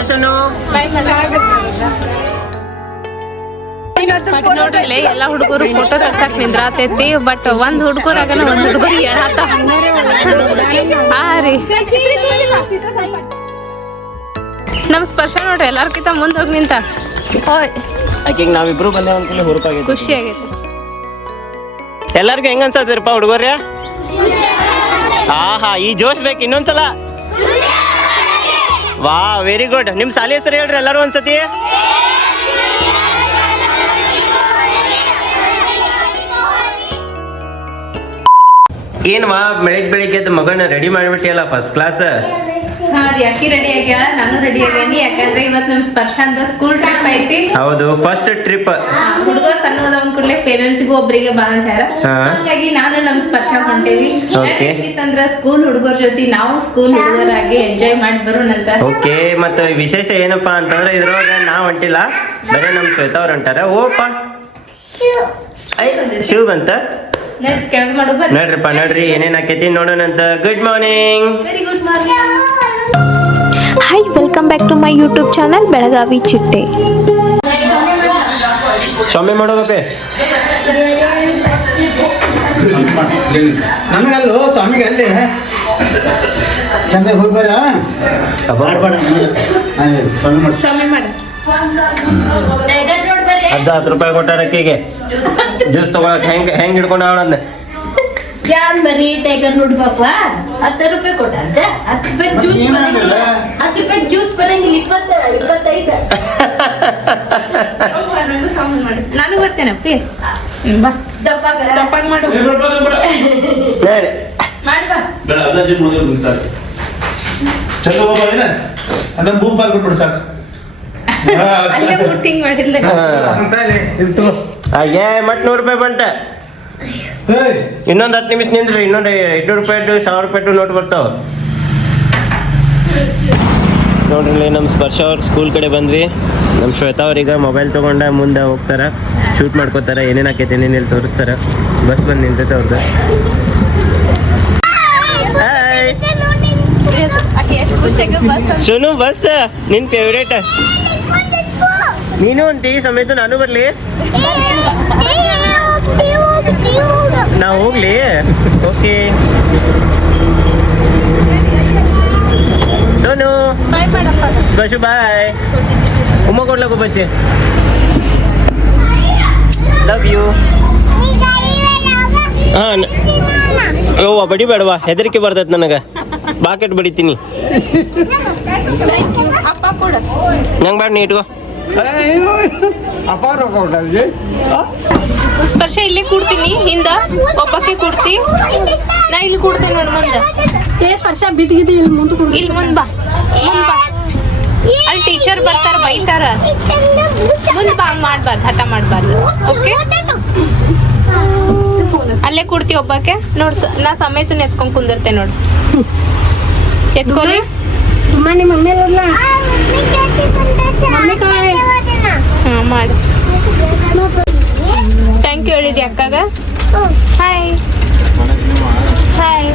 ಬಾಯ್ ಸನು ನೋಡ್ರಿ ಎಲ್ಲಾ ಹುಡುಗರು ಫೋಟೋ ತೆಗ್ಸಕ್ ನಿಂದ್ರಾತೈತಿ ಬಟ್ ಒಂದ್ ಹುಡುಗರಾಗನ ಒಂದ್ ಹುಡುಗರು ಎಡಾತ. ಹಾ ರೀ. ನಮ್ ಸ್ಪರ್ಶ ನೋಡ್ರಿ ಎಲ್ಲಾರ್ಕಿಂತ ಮುಂದ್ ಹೋಗಿ ನಿಂತ. ಓಯ್. ಆಕಿಗೆ ನಾವಿಬ್ರು ಬಂದೆ ಅನ್ಕೊಳ್ಳಿ ಹುರುಪಾಗೈತಿ. ಖುಷಿ ಆಗೈತಿ. ಎಲ್ಲರಿಗೂ ಹೆಂಗ ಅನ್ಸತ್ತಿರಪ್ಪ ಹುಡುಗರ್ಯ? ಆಹಾ ಈ ಜೋಶ್ ಬೇಕು ಇನ್ನೊಂದ್ಸಲ. ವಾ ವೆರಿ ಗುಡ್ ನಿಮ್ಮ ಶಾಲೆ ಹೆಸರು ಹೇಳ್ರಿ ಎಲ್ಲರೂ ಒಂದ್ಸತಿ. ಏನ್ವಾ ಬೆಳಿಗ್ಗೆ ಬೆಳಿಗ್ಗೆ ಎದ್ದು ಮಗನ ರೆಡಿ ಮಾಡಿಬಿಟ್ಟಿಯಲ್ಲ ಫಸ್ಟ್ ಕ್ಲಾಸ್ ಹಾ ರೀ ಅಕ್ಕಿ ರೆಡಿ ಆಗ್ಯಾಳ ನಾನು ರೆಡಿ ಆಗ್ಯಾನಿ ಯಾಕಂದ್ರೆ ಇವತ್ತು ನಮ್ ಸ್ಪರ್ಶ ಅಂತ ಸ್ಕೂಲ್ ಟ್ರಿಪ್ ಐತಿ. ಹೌದು ಫಸ್ಟ್ ಟ್ರಿಪ್ ಹುಡುಗರು ಸಣ್ಣದ ಒಂದ್ ಕೂಡಲೇ ಪೇರೆಂಟ್ಸ್ಗೂ ಒಬ್ರಿಗೆ ಬಾ ಅಂತ ಹೇಳ ಹಂಗಾಗಿ ನಾನು ನಮ್ ಸ್ಪರ್ಶ ಹೊಂಟೇವಿ. ಹೆಂಗಿತ್ತಂದ್ರ ಸ್ಕೂಲ್ ಹುಡುಗರ ಜೊತೆ ನಾವು ಸ್ಕೂಲ್ ಹುಡುಗರಾಗಿ ಎಂಜಾಯ್ ಮಾಡಿ ಬರೋಣಂತ. ಓಕೆ ಮತ್ತೆ ವಿಶೇಷ ಏನಪ್ಪಾ ಅಂತಂದ್ರೆ ಇದ್ರೊಳಗ ನಾವ್ ಹೊಂಟಿಲ್ಲ ಬರೀ ನಮ್ ಶ್ವೇತಾ ಅವ್ರು ಹೊಂಟಾರ ಓಪ ಶಿವ್ ಬಂತ? ನೋಡ್ರಿಪ್ಪ ನೋಡ್ರಿ. ಏನೇನ್ ಆಕೈತಿ ನೋಡೋಣಂತ good morning very good morning hi welcome back to my YouTube channel Belagavi ಚಿಟ್ಟೆ ಸೊಮ್ಮೆ ಮಾಡೋದಪ್ಪೆ ನನಗಲ್ಲೋ ಸ್ವಾಮಿಗೆ ಅಲ್ಲಿ. ಚಂದಾಗ ಹೋಗಿ ಹತ್ತು ಹತ್ತು ರೂಪಾಯಿ ಕೊಟ್ಟಾರ ಅಕ್ಕಿಗೆ. ಜ್ಯೂಸ್ ತಗೊಳಕ್ ಹೆಂಗ್ ಹೆಂಗ್ ಹಿಡ್ಕೊಂಡ್ ಅವಳಂದ ಜಾನ್ ಬರಿ ಟೈಗರ್ ನೋಡ್ಬಪ್ಪ? ಹತ್ತು ರೂಪಾಯಿ ಕೊಟ್ಟ ಹತ್ತು ರೂಪಾಯಿ ಜ್ಯೂಸ್? ಬರಂಗಿಲ್ಲ ಹತ್ತು ರೂಪಾಯಿ ಜ್ಯೂಸ್ ಬರಂಗಿಲ್ಲ ಇಪ್ಪತ್ತ ಇಪ್ಪತ್ತೈದು. ನಾನು ಬರ್ತೇನೆ ಅಪ್ಪಿ. ಬಾ. ದಪ್ಪಾಗ. ದಪ್ಪಾಗ ಮಾಡು. ನೋಡಿ ಅದನ್ನ ಸಾಕು. ಅಲ್ಲೇ ಬುಟ್ಟಿಂಗ್ ಮಾಡಿಲ್ಲ ಅಂತ ಇಲ್ಲಿ ಇಲ್ಲಿ ತಗೋ. ಏ ಮತ್ ನೂರು ರೂಪಾಯಿ ಬಂಟ ಇನ್ನೊಂದ್ ಹತ್ತು ನಿಮಿಷ ನಿಂದ್ರಿ ಇನ್ನೊಂದು ಐದ್ನೂರು ರೂಪಾಯಿ ಸಾವಿರ ರೂಪಾಯಿ ನೋಟ್ ಬರ್ತಾವ. ನೋಡ್ರಿ ನಮ್ ನಮ್ಮ ಸ್ಪರ್ಶ ಅವ್ರ ಸ್ಕೂಲ್ ಕಡೆ ಬಂದ್ವಿ. ನಮ್ಮ ಶ್ವೇತಾ ಅವ್ರೀಗ ಮೊಬೈಲ್ ತೊಗೊಂಡ ಮುಂದೆ ಹೋಗ್ತಾರ. ಶೂಟ್ ಮಾಡ್ಕೋತಾರ ಏನೇನ್ ಆಕೈತೆ ಇಲ್ಲಿ ತೋರಿಸ್ತಾರ. ಬಸ್ ಬಂದು ನಿಂತೈತೆ ಅವ್ರದ್ದು ಶೋನು ಬಸ್ ನಿನ್ ಫೇವ್ರೇಟ್ ನೀನು ಒಂದು ಟೀ ಸಮೇತ ನಾನು ಬರ್ಲಿ. ನಾವು ಹೋಗ್ಲಿ. ಓಕೆ ಸೋನು. ಸ್ಪರ್ಶು ಬಾಯ್ ಉಮ್ಮ ಕೊಡ್ಲಕ್ಕ ಬಚ್ಚೆ ಲವ್ ಯು ಹಾಂ ಯವ್ವ ಬಡಿ ಬೇಡವಾ ಹೆದರಿಕೆ ಬರ್ತೈತೆ ನನಗೆ. ಬಾಕೆಟ್ ಬಡಿತೀನಿ. ನಂಗೆ ಬೇಡ ನೀ ಇಟ್ಕೋ. ಸ್ಪರ್ಶ ಇಲ್ಲೇ ಕೂಡ್ತೀನಿ ಹಿಂದ ಒಬ್ಬಕ್ಕೆ ಕೂಡ್ತಿ. ನಾ ಇಲ್ಲಿ ಕೂಡ್ತೀನಿ ನೋಡ್ ಮುಂದೆ. ಸ್ಪರ್ಶ ಬಿದ್ದಿದ್ದು ಇಲ್ಲಿ ಮುಂದೆ ಇಲ್ಲಿ ಮುಂದ್ ಬಾ ಮುಂದೆ ಬಾ. ಅಲ್ಲಿ ಟೀಚರ್ ಬರ್ತಾರ ಬೈತಾರ. ಮುಂದೆ ಬಾ ಮಾಡ್ಬಾರ್ದು ಹಠ ಮಾಡ್ಬಾರ್ದು. ಓಕೆ ಅಲ್ಲೇ ಕೂಡ್ತಿ ಒಬ್ಬಕ್ಕೆ. ನೋಡ್ ನಾ ಸಮೇತ ಎತ್ಕೊಂಡ್ ಕುಂದಿರ್ತೆ ನೋಡು. ಎತ್ಕೊಳಿ ಹಾ ಮಾಡಿ. ಥ್ಯಾಂಕ್ ಯು ಹೇಳಿದ್ರಿ ಅಕ್ಕಾಗ. ಹಾಯ್ ಹಾಯ್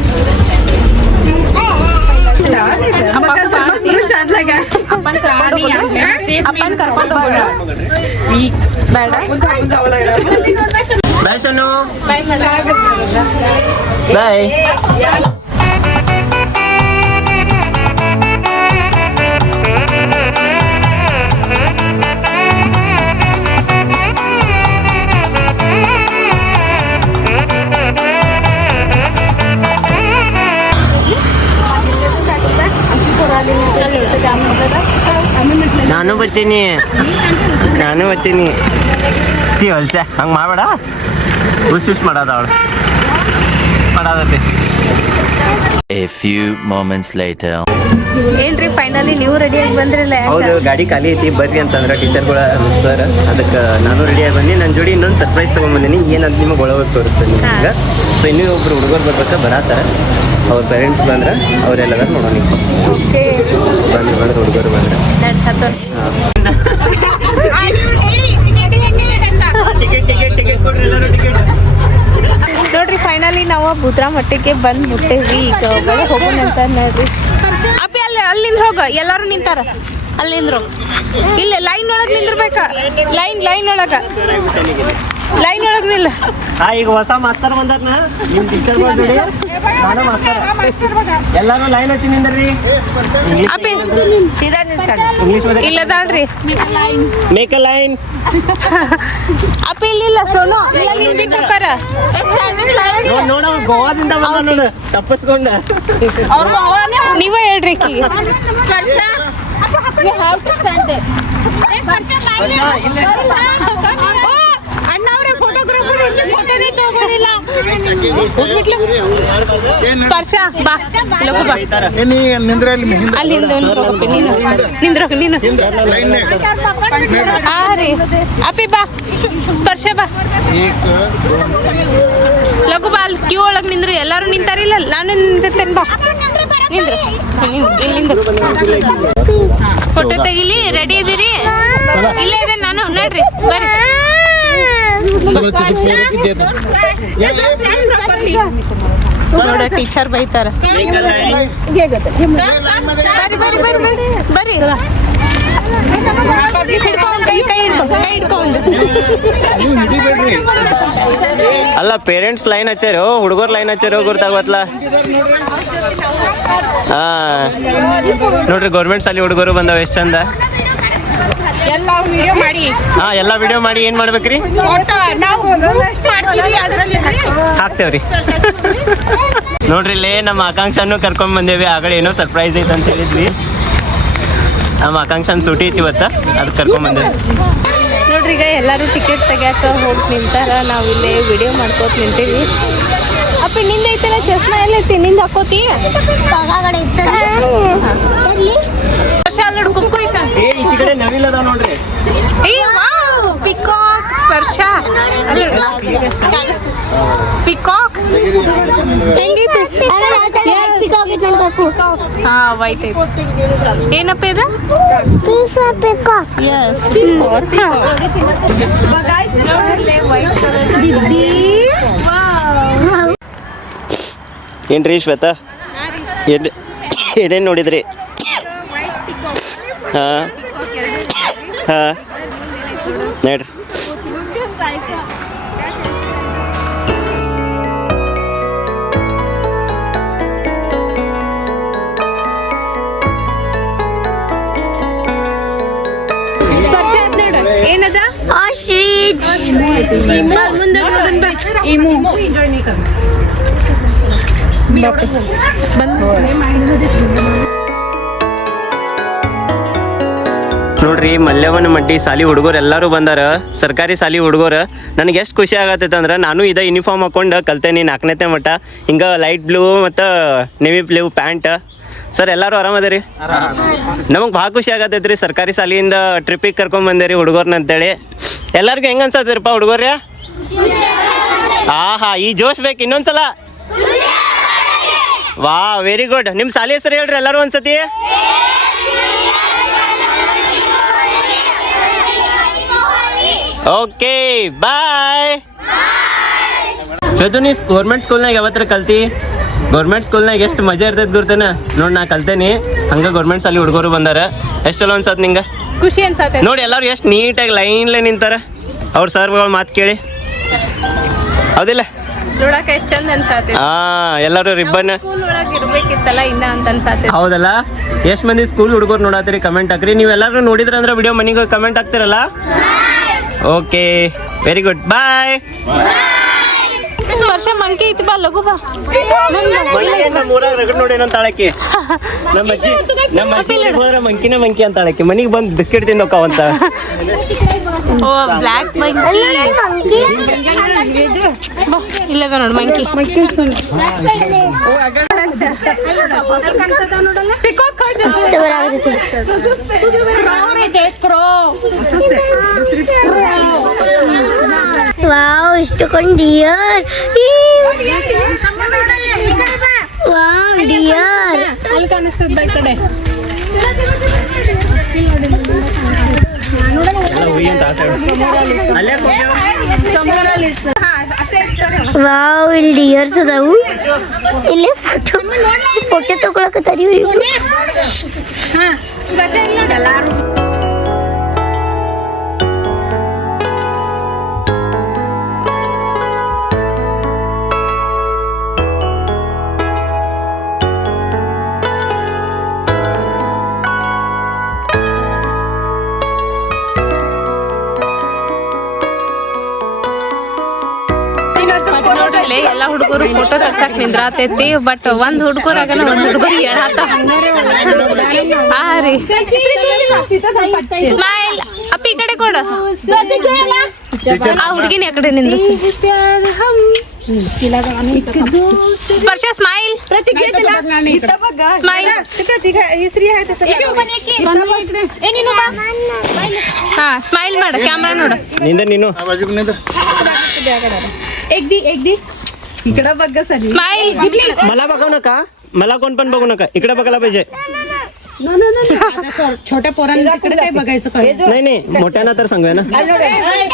ಅಪ್ಪನ ಕರ್ಕೊಂಡು ಹೋಗೋಣ. ಬೇಡ. ಬಾಯ್ ಸೋನು ಬಾಯ್ ನಾನು ಬರ್ತೀನಿ. ನಾನು ಬರ್ತೀನಿ. ಸಿ ಹೊಲ್ಸೆ ಹಂಗೆ ಮಾಡಬೇಡ. ಉಸ್ ಉಸ್ ಮಾಡೋದ ಅವಳು. ಮಾಡೋದತ್ತೆ A few moments later. ಏನ್ರಿ ಫೈನಲಿ ನೀವು ರೆಡಿಯಾಗಿ ಬಂದ್ರಲ್ಲ? ಹೌದು ಗಾಡಿ ಖಾಲಿ ಐತಿ ಬರ್ರಿ ಅಂತಂದ್ರೆ ಟೀಚರ್ಗಳ ಸರ್. ಅದಕ್ಕೆ ನಾನು ರೆಡಿಯಾಗಿ ಬಂದು ನನ್ನ ಜೋಡಿ ಇನ್ನೊಂದು ಸರ್ಪ್ರೈಸ್ ತೊಗೊಂಬಂದಿನಿ. ಏನಂತ ನಿಮಗೆ ಒಳಗೆ ತೋರಿಸ್ತೀನಿ ಈಗ ಸೊ ಇನ್ನೂ ಒಬ್ರು ಹುಡುಗರು ಬರ್ಬೇಕಾ? ಬರತ್ತಾರ ಅವ್ರ ಪೇರೆಂಟ್ಸ್ ಬಂದ್ರೆ ಅವರೆಲ್ಲದಾರ ನೋಡೋಣ. ಬಂದ್ರೆ ಬಂದ್ರೆ ಹುಡುಗರು ಬಂದ್ರೆ ನೋಡ್ರಿ ಫೈನಲಿ ನಾವು ಬುದ್ರಾ ಮಟ್ಟಿಗೆ ಬಂದ್ ಮುಟ್ಟೇವಿ. ಈಗ ಹೋಗೋಣ ಅಂತ ನೋಡ್ರಿ. ಅಪ್ಪಿ, ಅಲ್ಲಿ ಅಲ್ಲಿಂದ ಹೋಗ. ಎಲ್ಲಾರು ನಿಂತಾರ. ಅಲ್ಲಿ ನಿಂದ್ರು ಇಲ್ಲ ಲೈನ್ ಒಳಗೆ ನಿಂದ್ರಬೇಕ? ಲೈನ್ ಲೈನ್ ಒಳಗ. ಲೈನ್ ಒಳಗೆ ನಿಲ್ಲ ಹಾ ಈಗ ಹೊಸ ಮಾಸ್ತರ್ ಬಂದದ್ನ. ನಿಮ್ ಟೀಚರ್ ಬಂದ್ಬಿಡಿ ನಾನು ಮಾಸ್ತರ್ ಎಲ್ಲಾರು ಲೈನ್ ಹಚ್ಚಿ ನಿಂದ್ರಿ. ಅಪ್ಪಿ ಮೇಕ್ ಅ ಲೈನ್ ಅಪ್ಪಿ ಸೋನು. ಇಲ್ಲ ನೋಡ ಗೋವಾದಿಂದ ಬಂದ ನೋಡು. ತಪ್ಪಿಸ್ಕೊಂಡ. ನೀವೇ ಹೇಳ್ರಿ ಆಕಿಗೆ. ಸ್ಪರ್ಶ. ಬಾ. ಲಗು ಬಾ. ಏನಿ ನಿಂದ್ರೆ ಅಲ್ಲಿ ಹಿಂದೆ. ಅಲ್ಲಿ ಹಿಂದೆ ನಿಂದ್ರು ನೀನು. ನಿಂದ್ರು ನೀನು. ಹಾ ರೀ. ಅಪ್ಪಿ ಬಾ. ಸ್ಪರ್ಶ ಬಾ. ಲಘು ಬಾ ಅಲ್ಲಿ ಕ್ಯೂ ಒಳಗೆ ನಿಂದ್ರಿ ಎಲ್ಲರೂ ನಿಂತಾರಿಲ್ಲ ನಾನು ನಿಂತಿರ್ತೇನೆ ಬಾ. ನಿಂದ್ರು. ಇಲ್ಲಿಂದ ಇಲ್ಲಿ ಫೋಟೋ ತೆಗಿಲಿ ರೆಡಿ ಇದೀರಿ? ಇಲ್ಲೇ ಇದೆ ನಾನು ನೋಡ್ರಿ ಬರ್ರಿ. ನೋಡ ಟೀಚರ್ ಬೈತಾರ. ಬರ್ರಿ ಅಲ್ಲ ಪೇರೆಂಟ್ಸ್ ಲೈನ್ ಹಚ್ಚಾರ ಹುಡುಗರ್ ಲೈನ್ ಹಚ್ಚಾರ ಗೊತ್ತಾಗತ್ತಲ್ಲ ಹಾ. ನೋಡ್ರಿ ಗೌರ್ಮೆಂಟ್ ಸಾಲಿ ಹುಡುಗರು ಬಂದಾವ ಎಷ್ಟು ಚಂದ. ಎಲ್ಲ ವಿಡಿಯೋ ಮಾಡಿ. ಹಾ ಎಲ್ಲ ವಿಡಿಯೋ ಮಾಡಿ ಏನ್ ಮಾಡ್ಬೇಕ್ರಿ? ಹಾಕ್ತೇವ್ರಿ. ನೋಡ್ರಿ ಇಲ್ಲೇ ನಮ್ಮ ಆಕಾಂಕ್ಷಾನು ಕರ್ಕೊಂಡ್ ಬಂದೇವಿ. ಆಗಲೇ ಏನೋ ಸರ್ಪ್ರೈಸ್ ಐತೆ ಅಂತ ಹೇಳಿದ್ವಿ. ನಮ್ಮ ಆಕಾಂಕ್ಷನ್ ಸೂಟಿ ಐತಿ ಇವತ್ತ. ಅದ್ ಕರ್ಕೊಂಡ್ ಬಂದೇವಿ ನೋಡ್ರಿ ಈಗ ಎಲ್ಲರೂ ಟಿಕೆಟ್ ತೆಗಿಯಾಕ ಹೋಗಿ ನಿಂತಾರ. ನಾವು ಇಲ್ಲೇ ವಿಡಿಯೋ ಮಾಡ್ಕೋತ ನಿಂತೀವಿ. ಅಪ್ಪ ನಿಂದ ಐತಲ್ಲ ಚಸ್ಮಾ ಎಲ್ಲ ಐತಿ? ನಿಂದ ಹಾಕೋತಿ? ವರ್ಷ ಅಲ್ಲ ಕುಂಕು ಐತ ಏ ಈಚೆ ಕಡೆ ನವಿಲ್ ಅದಾವ ನೋಡ್ರಿ. ಏ ವಾವ್ ಪಿಕಾಕ್ ಸ್ಪರ್ಶ. ಪಿಕಾಕ್ ಹಾ ವೈಟ್ ಐತಿ ಏನಪ್ಪ ಇದು? ಎಸ್ ಏನ್ರಿ ಶ್ವೇತಾ? ಏನ್ ಏನೇನು ನೋಡಿದ್ರಿ? ಹಾಂ ಹಾಂ ನೋಡ್ರಿ ಸ್ಪರ್ಶ ಅದ್ ನೋಡು ಏನದ ಮುಂದೆ ನೋಡ್ರಿ ಮಲ್ಯವನ ಮಡ್ಡಿ ಸಾಲಿ ಹುಡುಗರು ಎಲ್ಲರೂ ಬಂದಾರ. ಸರ್ಕಾರಿ ಸಾಲಿ ಹುಡುಗರು ನನಗೆ ಎಷ್ಟು ಖುಷಿ ಆಗತ್ತೈತೆ ಅಂದ್ರೆ ನಾನು ಇದ ಯೂನಿಫಾರ್ಮ್ ಹಾಕೊಂಡು ಕಲ್ತೇನಿ ನಾಲ್ಕನೇ ಮಟ್ಟ ಹಿಂಗೆ ಲೈಟ್ ಬ್ಲೂ ಮತ್ತು ನೆವಿ ಬ್ಲೂ ಪ್ಯಾಂಟ್ ಸರ್ ಎಲ್ಲರೂ ಆರಾಮದರಿ ನಮಗೆ ಭಾಳ ಖುಷಿ ಆಗತ್ತೈತ್ರಿ ರೀ ಸರ್ಕಾರಿ ಸಾಲಿಯಿಂದ ಟ್ರಿಪ್ಪಿಗೆ ಕರ್ಕೊಂಡ್ ಬಂದೇರಿ ಹುಡುಗರ್ನ ಅಂತೇಳಿ. ಎಲ್ಲರಿಗೂ ಹೆಂಗೆ ಅನ್ಸತ್ತಿರಪ್ಪ ಹುಡುಗರ್ಯ? ಆಹಾ ಈ ಜೋಶ್ ಬೇಕು ಇನ್ನೊಂದ್ಸಲ. ವಾ ವೆರಿ ಗುಡ್ ನಿಮ್ಮ ಸಾಲಿ ಹೆಸರು ಹೇಳ್ರಿ ಎಲ್ಲರೂ ಒಂದ್ಸತಿ. ಓಕೆ ಬಾಯ್ ಶ್ವೇತು ನೀ ಗೌರ್ಮೆಂಟ್ ಸ್ಕೂಲ್ನಾಗ ಯಾವತ್ತರ ಕಲ್ತಿ? ಗೌರ್ಮೆಂಟ್ ಸ್ಕೂಲ್ನಾಗ ಎಷ್ಟು ಮಜಾ ಇರ್ತೈತೆ ಗುರ್ತೇನ? ನೋಡಿ ನಾ ಕಲ್ತೇನಿ. ಹಂಗ ಗೌರ್ಮೆಂಟ್ ಸಾಲಿ ಹುಡುಗರು ಬಂದಾರ. ಎಷ್ಟು ಚಲೋ ಅನ್ಸತ್ ನಿಂಗ? ಖುಷಿ ಅನ್ಸತ್ತೆ. ನೋಡಿ ಎಲ್ಲರೂ ಎಷ್ಟು ನೀಟಾಗಿ ಲೈನ್ಲೆ ನಿಂತಾರ. ಅವ್ರ ಸರ್ಗಳು ಮಾತು ಕೇಳಿ. ಹೌದಿಲ್ಲ? ನೋಡಕ ಎಷ್ಟ್ ಚಂದ ಅನ್ಸತ್ತೆ. ಹಾ ಎಲ್ಲರೂ ರಿಬ್ಬನ್ ಇರ್ಬೇಕಿತ್ತಲ್ಲ ಇನ್ನ ಅಂತ ಅನ್ಸತ್ತೆ. ಹೌದಲ್ಲ? ಎಷ್ಟು ಮಂದಿ ಸ್ಕೂಲ್ ಹುಡುಗರು ನೋಡತ್ತೀರಿ ಕಮೆಂಟ್ ಹಾಕ್ರಿ. ನೀವು ಎಲ್ಲರೂ ನೋಡಿದ್ರ ಅಂದ್ರೆ ವಿಡಿಯೋ ಮನೆಗೆ ಕಮೆಂಟ್ ಹಾಕ್ತಿರಲ್ಲ? ಓಕೆ ವೆರಿ ಗುಡ್ ಬಾಯ್ ವರ್ಷ ಮಂಕಿ ಇತ್ತು ಬಾ ಲಘು ಬಾ. ನಮ್ಮ ಊರಾಗ ರಗಡ್ ನೋಡಿ ಏನಂತ ತಾಳಕ್ಕೆ. ನಮ್ಮ ಅಜ್ಜಿ ನಮ್ಮ ಅಜ್ಜಿ ಹೋದ್ರೆ ಮಂಕಿನ ಮಂಕಿ ಅಂತ ತಾಳಕ್ಕೆ. ಮನಿಗೆ ಬಂದು ಬಿಸ್ಕೆಟ್ ತಿನ್ನೋಕಾವಂತ ಓ ಬ್ಲ್ಯಾಕ್ ಮಂಕಿ. ಇಲ್ಲದ ನೋಡು ಮಂಕಿ. ವಾವ್ ಇಷ್ಟುಕೊಂಡು ಡಿಯರ್ ವಾವ್ ಡಿಯರ್ ವಾವ್, ಇಲ್ಲಿ ಡಿಯರ್ಸ್ ಅದಾವು. ಇಲ್ಲಿ ಫೋಟೋ ಫೋಟೋ ತಗೊಳಕತ್ತಾರಿ ಇವ್ರು. ಸ್ಪರ್ಶ ಹುಡುಗರು ಫೋಟೋ ತಗ್ಸಕ್ ನಿಂದ್ರಾತೈತಿ ಬಟ್ ಒಂದ್ ಹುಡುಗರಾಗನ ಒಂದ್ ಹುಡುಗರು ಹೇಳಾತ ಹಾ ರೀ. ಸ್ಮೈಲ್ ಅಪ್ಪಿ ಈ ಕಡೆ ಕೊಡ. ಆ ಹುಡುಗಿನ ಆ ಕಡೆ ನಿಂದ. ಸ್ಪರ್ಶ ಸ್ಮೈಲ್ ಸ್ಮೈಲ್ ಹಾ ಸ್ಮೈಲ್ ಮಾಡು ಕ್ಯಾಮ್ರಾ ನೋಡು. ನಿಂದ ನೀನು. स्माइल मला बघाव नका मला कोण पण बघू नका इकडे बघायला पाहिजे छोट्या पोरांना तिकडे काय बघायचं काय नाही नाही मोठ्यांना तर सांगूया ना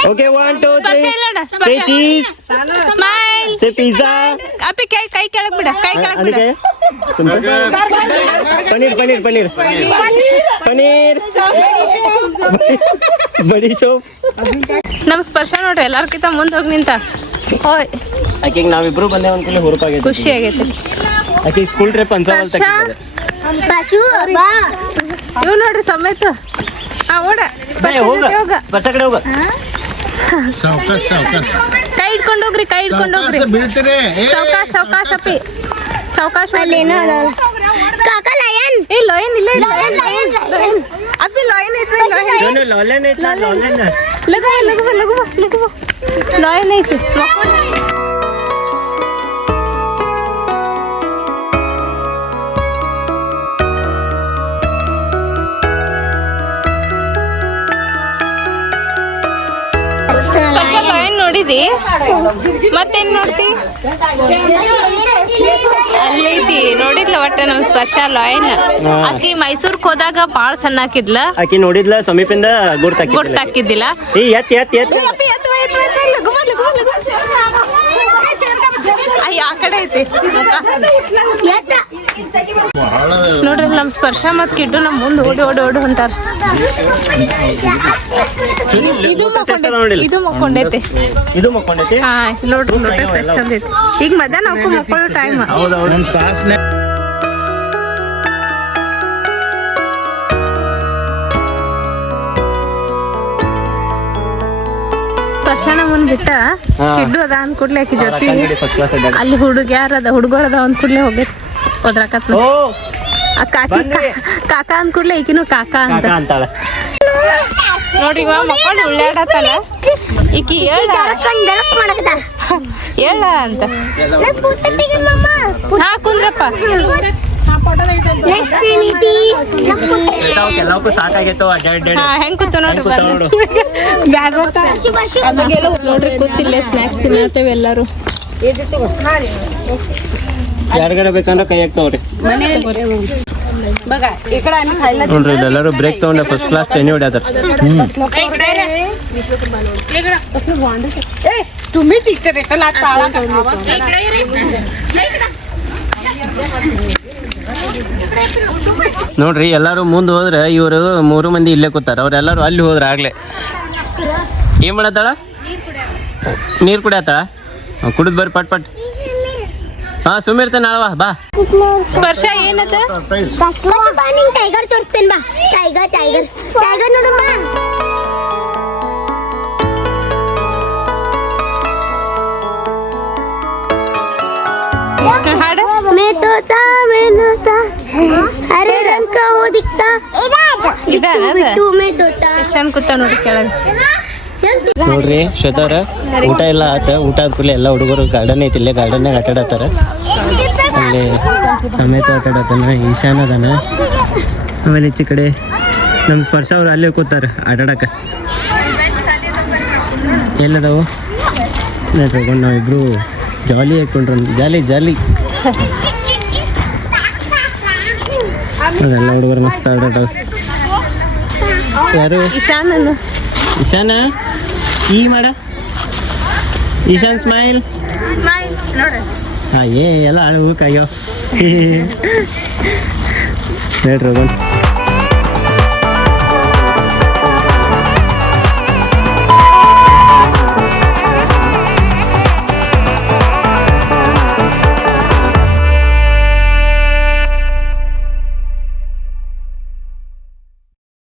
ओके वन टू स्पर्श थ्री ಇಲ್ಲ ನೋಡು, से ಸ್ಪರ್ಶ चीज ಸ್ಮೈಲ್ से पिझ्झा ಅಪ್ಪಿ ಕೈ ಕೈ ಕೆಳಗ್ ಬಿಡ ಕೈ ಕೆಳಗ್ आणि ಬಿಡ काय तुमचं पनीर पनीर पनीर पनीर ಬಡಿಶೋಪ್ ನಮ್ ಸ್ಪರ್ಶ ನೋಡ್ರಿ ಎಲ್ಲಾರ್ಕಿಂತ ಮುಂದ್ ಹೋಗಿ ನಿಂತ ಓಯ್ ಆಕೆಗೆ ನಾವಿಬ್ರು ಬಂದೆ ಒಂದ್ಕೂಲೆ ಹುರುಪಾಗೈತೆ ಖುಷಿ ಆಗೈತಿ. ಆಕೆ ಸ್ಕೂಲ್ ಟ್ರಿಪ್ ಅನ್ಸವಲ್ ಸ್ಪರ್ಶ. ಪಶು? ಬಾ. ಇವ್ ನೋಡ್ರಿ ಸಮೇತ. ಹಾ ಓಡ. ಸ್ಪರ್ಶ ಹೋಗ. ಜೊತೆ ಹೋಗ. ಸ್ಪರ್ಶ ಕಡೆ ಹೋಗ. ಸಾವಕಾಶ ಸಾವಕಾಶ ಕೈ ಹಿಡ್ಕೊಂಡ್ ಹೋಗ್ರಿ ಕೈ ಹಿಡ್ಕೊಂಡ್ ಹೋಗ್ರಿ. ಸಾವಕಾಶ ಬೀಳ್ತೀರಿ. ಏ, ಸಾವಕಾಶ ಸಾವಕಾಶ ಅಪ್ಪಿ. ಸಾವಕಾಶ ಅಲ್ಲೇನೋ ಅದಲ್ಲ ಕಾಕ ಲಯನ್ ಏ ಲೋಯನ್ ಇಲ್ಲ ಇಲ್ಲ. ಲಯನ್ ಲಯನ್ ಲೋಯನ್ ಅಪ್ಪಿ ಲೋಯನ್ ಐತ್ರಿ ಲೋಯನ್ ನಾನು ಲಾಲೆನ್ ಐತ್ಲ ಲಾಲೆನ್ ಲಗು ಬಾ, ಲಗು ಬಾ, ಲಗು ಬಾ, ಲಗು ಬಾ. ಲೋಯನ್ ಐತಿ ನೋಡಿದಿ ಮತ್ತೇನ್ ನೋಡ್ತಿ? ಅಲ್ಲೈತಿ ನೋಡಿದ್ಲ ಒಟ್ಟ ನಮ್ ಸ್ಪರ್ಶ ಲಾಯನ್? ಅಕ್ಕಿ ಆಕಿ ಮೈಸೂರ್ಕ್ ಹೋದಾಗ ಬಾಳ್ ಸಣ್ಣ ಹಾಕಿದ್ಲ ಆಕಿ ನೋಡಿದ್ಲ ಸಮೀಪಿಂದ ಗುರ್ತಾಕಿ ಗುರ್ತಾಕಿದ್ದಿಲ್ಲ. ಏ ಎತ್ ಎತ್ ಎತ್ ಅಯ್ಯ ಆ ಕಡೆ ಐತಿ. ಎತ್ತ. ನೋಡ್ರಿ ನಮ್ ಸ್ಪರ್ಶ ಮತ್ ಕಿಡ್ಡು ನಮ್ ಮುಂದ್ ಓಡಿ ಓಡಿ ಓಡಿ ಹೊಂಟಾರ. ಇದು ಮಕ್ಕೊಂಡೈತಿ ಇದು ಮಕ್ಕೊಂಡೈತಿ. ಇದು ಮಕ್ಕೊಂಡೈತಿ? ಹಾ ನೋಡ್ರಿ ನೋಡ್ರಿ ಫ್ರೆಶ್ ಆಗೈತಿ ಈಗ ಮಧ್ಯಾಹ್ನ ಅವಕ್ಕೂ ಮಕ್ಕಳು ಟೈಮ್ ಸ್ಪರ್ಶನ ಮುಂದ್ ಬಿಟ್ಟ ಸಿಡ್ಡು ಕಿಡ್ಡು ಅದ ಅಂದ್ಕೂಡ್ಲೆ ಆಕಿ ಜೊತೆ ಅಲ್ಲಿ ಹುಡುಗ ಅದ ಹುಡುಗರ ಅದ ಅಂದ್ಕೂಡ್ಲೆ ಹೋಗೈತಿ ಆ ಕಾಕಿ ಕಾಕಾ ಅಂತ ಅಂದ್ಕೂಡ್ಲೆ ಈಕಿನೂ ಕಾಕ ಅಂತ ಕಾಕ ಅಂತಾಳ. ನೋಡಿ ಮಕ್ಕಳು ಉಳ್ಳಾಡತ್ತಲ್ಲ ಈಕಿ ಹೇಳ ಅಂತ. ಹಾ ಕುಂದ್ರಪ್ಪ. ಹೆಂಗ್ ಕೂತ ನೋಡ್ರಿ ಕೂತಿಲ್ಲ ಸ್ನಾಕ್ಸ್ ತಿನ್ನತ್ತೇವೆ ಎಲ್ಲರೂ. ಬೇಕಂದ್ರೆ ಕೈ ಹಾಕ್ತಾವ್ರಿ ನೋಡ್ರಿ ಎಲ್ಲರೂ ಬ್ರೇಕ್ ತಗೊಂಡೆ ಫಸ್ಟ್ ಕ್ಲಾಸ್ ಟ್ರೈನ್ ಹೊಡ್ಯಾತಾರ ನೋಡ್ರಿ ಎಲ್ಲಾರು ಮುಂದೆ ಹೋದ್ರೆ ಇವರು ಮೂರು ಮಂದಿ ಇಲ್ಲೇ ಕೂತಾರ. ಅವ್ರೆಲ್ಲರೂ ಅಲ್ಲಿ ಹೋದ್ರ ಆಗ್ಲೇ. ಏನ್ ಮಾಡತ್ತಾಳ? ನೀರ್ ಕುಡಿಯತ್ತಾಳ ಕುಡಿದ್ ಬರ್ರಿ ಪಟ್ ಪಟ್. ಹಾ ಸುಮ್ಮಿರ್ತೇನೆ ನಾಳವಾ ಬಾ ಸ್ಪರ್ಶ ಏನದ ಪಶು ಬಾ ನಿಂಗ್ ಟೈಗರ್ ತೋರಿಸ್ತೇನೆ ಬಾ ಟೈಗರ್ ಟೈಗರ್ ಟೈಗರ್ ನೋಡಮ್ಮ ಹಾಡು मैं तोता मैं तोता हरे रंग का वो दिखता ಇದಾನ बिट्टू बिट्टू मैं तोता ಎಷ್ಟ್ ಚಂದ ಕೂತ ನೋಡ್ರಿ ಕೆಳಗೆ चल ನೋಡ್ರಿ, ಶ್ವೇತಾರ, ಊಟ ಎಲ್ಲ ಆತ. ಊಟ ಆದ ಕೂಡಲೇ ಎಲ್ಲ ಹುಡುಗರು ಗಾರ್ಡನ್ ಐತಿ, ಇಲ್ಲೇ ಗಾರ್ಡನ್ನಾಗ ಆಟ ಆಡತ್ತಾರ. ಅಲ್ಲಿ ಸಮೇತ ಆಟ ಆಡತ್ತಾನ, ಈಶಾನ್ ಅದಾನ. ಆಮೇಲೆ ಈಚೆ ಕಡೆ ನಮ್ಮ ಸ್ಪರ್ಶ ಅವ್ರು ಅಲ್ಲೇ ಕೂತಾರ ಆಟ ಆಡಕ್ಕೆ ಎಲ್ಲದವು ನೋಡ್ರಿ ನಾವಿಬ್ರು ಜಾಲಿ ಹಾಕೊಂಡ್ರ ಜಾಲಿ ಜಾಲಿ ಅದೆಲ್ಲ ಹುಡುಗರು ಮಸ್ತ್ ಆಟ ಯಾರು? ಇಶಾನನು ಇಶಾನ ಈ ಮಾಡ ಇಶಾನ್ ಸ್ಮೈಲ್ ಹಾ ಏ ಎಲ್ಲ ಅಳು ಕಾಯೋ ಹೇಳ್ರಿ ಹೋಗೋಣ.